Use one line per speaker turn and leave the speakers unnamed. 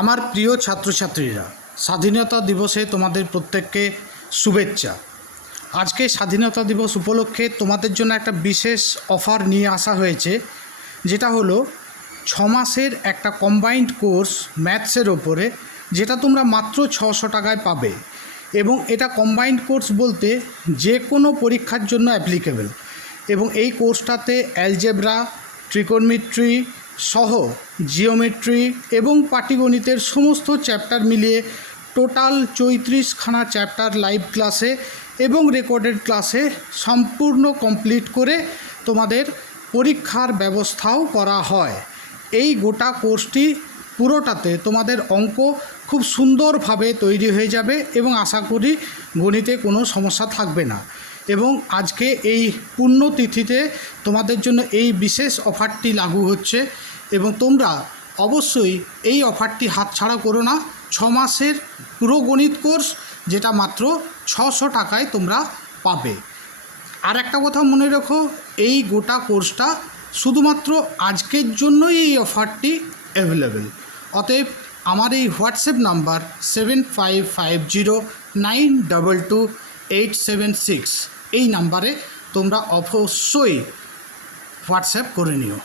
আমার প্রিয় ছাত্রছাত্রীরা, স্বাধীনতা দিবসে তোমাদের প্রত্যেককে শুভেচ্ছা। আজকে স্বাধীনতা দিবস উপলক্ষে তোমাদের জন্য একটা বিশেষ অফার নিয়ে আসা হয়েছে, যেটা হলো ছ মাসের একটা কম্বাইন্ড কোর্স ম্যাথসের ওপরে, যেটা তোমরা মাত্র ছশো টাকায় পাবে এবং এটা কম্বাইন্ড কোর্স বলতে যে কোনো পরীক্ষার জন্য অ্যাপ্লিকেবল এবং এই কোর্সটাতে অ্যালজেব্রা ট্রিকোনমিট্রি সহ জিওমেট্রি এবং পাটিগণিতের সমস্ত চ্যাপ্টার মিলিয়ে টোটাল চৌত্রিশখানা চ্যাপ্টার লাইভ ক্লাসে এবং রেকর্ডেড ক্লাসে সম্পূর্ণ কমপ্লিট করে তোমাদের পরীক্ষার ব্যবস্থাও করা হয়। এই গোটা কোর্সটি পুরোটাতে তোমাদের অঙ্ক খুব সুন্দরভাবে তৈরি হয়ে যাবে এবং আশা করি গণিতে কোনো সমস্যা থাকবে না। এবং আজকে এই পুণ্যতিথিতে তোমাদের জন্য এই বিশেষ অফারটি লাগু হচ্ছে এবং তোমরা অবশ্যই এই অফারটি হাতছাড়া করো না। ছ মাসের পুরো গণিত কোর্স যেটা মাত্র ছশো টাকায় তোমরা পাবে। আর একটা কথা মনে রেখো, এই গোটা কোর্সটা শুধুমাত্র আজকের জন্যই এই অফারটি অ্যাভেলেবেল অতএব আমার এই WhatsApp number seven five five zero nine double two eight seven six এই নাম্বারে তোমরা অবশ্যই হোয়াটসঅ্যাপ করে নিও।